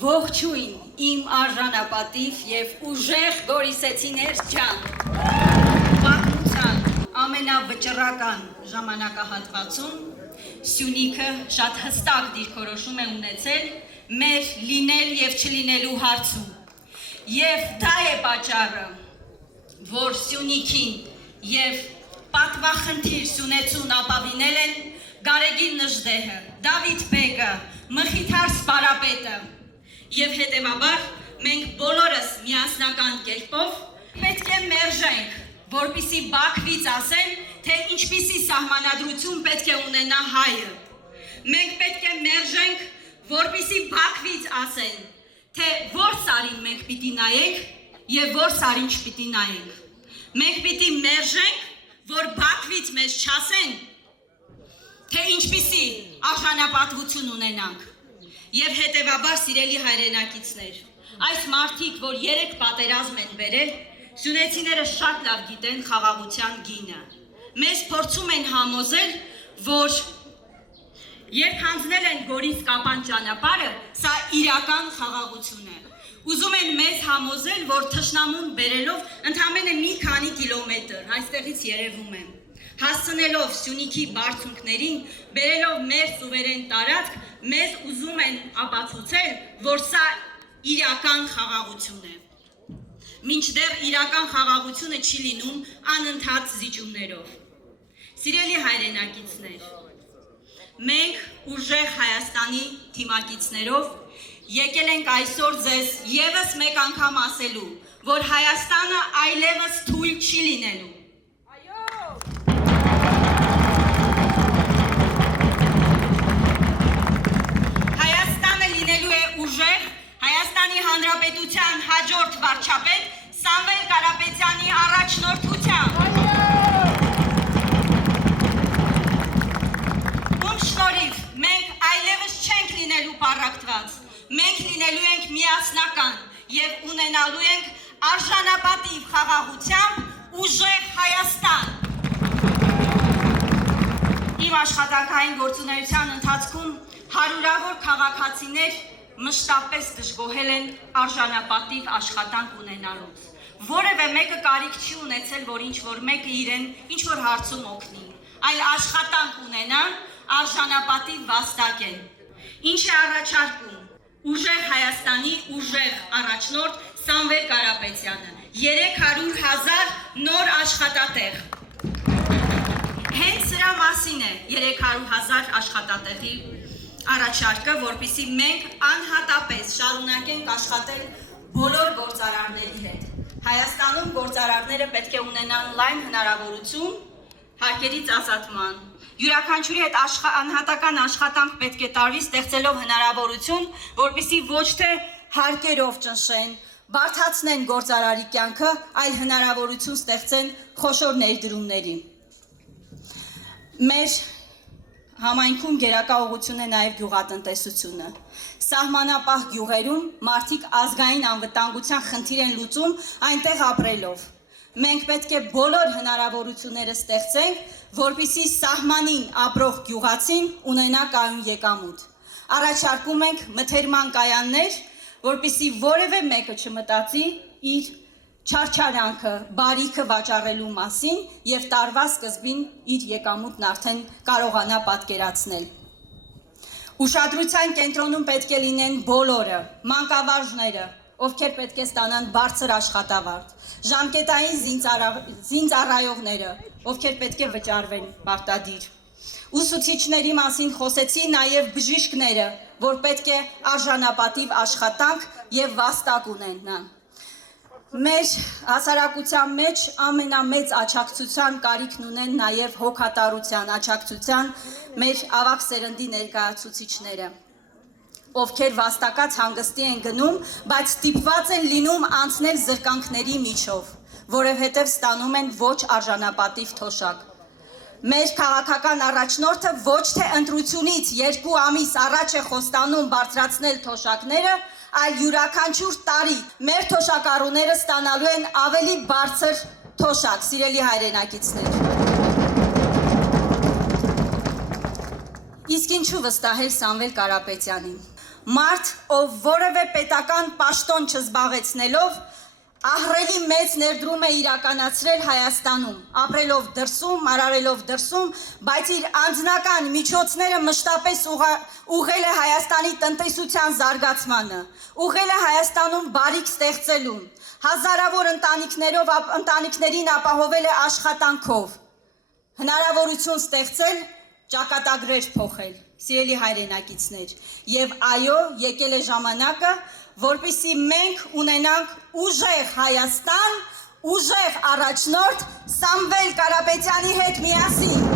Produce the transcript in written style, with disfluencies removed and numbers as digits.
Ողջույն իմ արժանապատիվ եւ ուժեղ գորիսեցիներ ջան։ Պատմության ամենավճռական ժամանակահատվածում Սյունիքը շատ հստակ դիրքորոշում է ունեցել մեր լինել եւ չլինելու հարցում։ Եվ դա է պատճառը, որ Սյունիքին եւ պատվախնդիր Սյունեցուն ապավինել են Գարեգին Նժդեհը, Դավիթ Բեգը, Մխիթար Սպարապետը եւ հետեւաբար մենք բոլորս միասնական կերպով պետք է մերժենք, որպեսզի Բաքվից ասեն, թե ինչպիսի սահմանադրություն պետք է ունենա հայը։ Մենք պետք է մերժենք, որպեսզի Բաքվից ասեն, թե որ սարին մենք պիտի նայենք եւ որ սարին չպիտի նայենք։ Մենք պիտի մերժենք, որ Բաքվից մեզ չասեն, թե ինչպիսի արժանապատվություն ունենանք։ Եվ հետևաբար սիրելի հայրենակիցներ, այս մարդիկ, որ 3 պատերազմ են բերել, սյունեցիները շատ լավ գիտեն խաղաղության գինը։ Մեզ փորձում են համոզել, որ երբ հանձնել են Գորիս-Կապան ճանապարհը, սա իրական խաղաղություն է։ Ուզում են մեզ համոզել, որ թշնամուն բերելով ընդամենը մի քանի կիլոմետր, այստեղից երևում է, հասցնելով Սյունիքի բարձունքներին, բերելով մեր սուվերեն տարածք, մեզ ուզում են ապացուցել, որ սա իրական խաղաղություն է։ Մինչդեռ իրական խաղաղությունը չի լինում անընդհատ զիջումներով։ Սիրելի հայրենակիցներ, մենք ուժեղ Հայաստանի թիմակիցներով եկել ենք այսօր ձեզ եւս մեկ անգամ ասելու, որ Հայաստանը այլևս թույլ չի լինելու։ Հայաստանի Հանրապետության հաջորդ վարչապետ Սամվել Կարապետյանի առաջնորդությամբ։ Ում շնորհիվ մենք այլևս չենք լինելու պառակտված, մենք լինելու ենք միասնական եւ ունենալու ենք արժանապատիվ խաղաղությամբ ուժեղ Հայաստան։ Իմ աշխատանքային գործունեության ընթացքում հարյուրավոր քաղաքացիներ մշտապես դժգոհել են արժանապատիվ աշխատանք ունենալուց։ Որևէ մեկը կարիք չի ունեցել, որ ինչ-որ մեկը իրեն ինչ-որ հարցում օգնի, այլ աշխատանք ունենան, արժանապատիվ վաստակեն։ Ինչ է առաջարկում ուժեղ Հայաստանի ուժեղ առաջնորդ Սամվել Կարապետյանը, 300,000 նոր աշխատատեղ։ Հենց սրա մասին է 300,000 աշխատատեղի առաջարկը, որպեսզի մենք անհատապես շարունակենք աշխատել բոլոր գործարարների հետ։ Հայաստանում գործարարները պետք է ունենան լայն հնարավորություն հարկերից ազատման։ Յուրաքանչյուրի հետ անհատական աշխատանք պետք է տարվի, ստեղծելով հնարավորություն, որպեսզի ոչ թե հարկերով ճնշեն, բարդացնեն գործարարի կյանքը, այլ հնարավորություն ստեղծեն խոշոր ներդրումների։ Մեր համայնքում գերակա ուղղություն է նաև գյուղատնտեսությունը։ Սահմանապահ գյուղերում մարդիկ ազգային անվտանգության խնդիր են լուծում այնտեղ ապրելով։ Մենք պետք է բոլոր հնարավորությունները ստեղծենք, որպեսզի սահմանին ապրող գյուղացին ունենա կայուն եկամուտ։ Առաջարկում ենք մթերման կայաններ, որպեսզի որևէ մեկը չմտածի իր չարչարանքը, բարիքը վաճառելու մասին եւ տարվա սկզբին իր եկամուտն արդեն կարողանա պատկերացնել։ Ուշադրության կենտրոնում պետք է լինեն բոլորը, մանկավարժները, ովքեր պետք է ստանան բարձր աշխատավարձ, ժամկետային զինծառայողները, ովքեր պետք է վճարվեն պարտադիր։ Ուսուցիչների մասին խոսեցի նաև բժիշկները, որ պետք է արժանապատիվ աշխատանք եւ վաստակ ունենան։ Մեր հասարակության մեջ ամենամեծ աջակցության կարիքն ունեն նաև հոգատարության աջակցության մեր ավագ սերնդի ներկայացուցիչները, ովքեր վաստակած հանգստի են գնում, բայց ստիպված են լինում անցնել զրկանքների միջով, որովհետև ստանում են ոչ արժանապատիվ թոշակ։ Մեր քաղաքական առաջնորդը ոչ թե ընտրությունից 2 ամիս առաջ է խոստանում բարձրացնել թոշակները, այլ յուրաքանչյուր տարի մեր թոշակառուները ստանալու են ավելի բարձր թոշակ, սիրելի հայրենակիցներ։ Իսկ ինչու վստահել Սամվել Կարապետյանին։ մարդ, ով որևէ պետական պաշտոն չզբաղեցնելով, ահռելի մեծ ներդրում է իրականացրել Հայաստանում, ապրելով դրսում, արարելով դրսում, բայց իր անձնական միջոցները մշտապես ուղղել է Հայաստանի տնտեսության զարգացմանը, ուղղել է Հայաստանում բարիք ստեղծելուն, հազարավոր ընտանիքներին ապահովել է աշխատանքով, հնարավորություն ստեղծել, ճակատագրեր փոխել, սիրելի հայրենակիցներ, եւ այո, եկել է ժամանակը, որպեսզի մենք ունենանք ուժեղ Հայաստան, ուժեղ առաջնորդ Սամվել Կարապետյանի հետ միասին։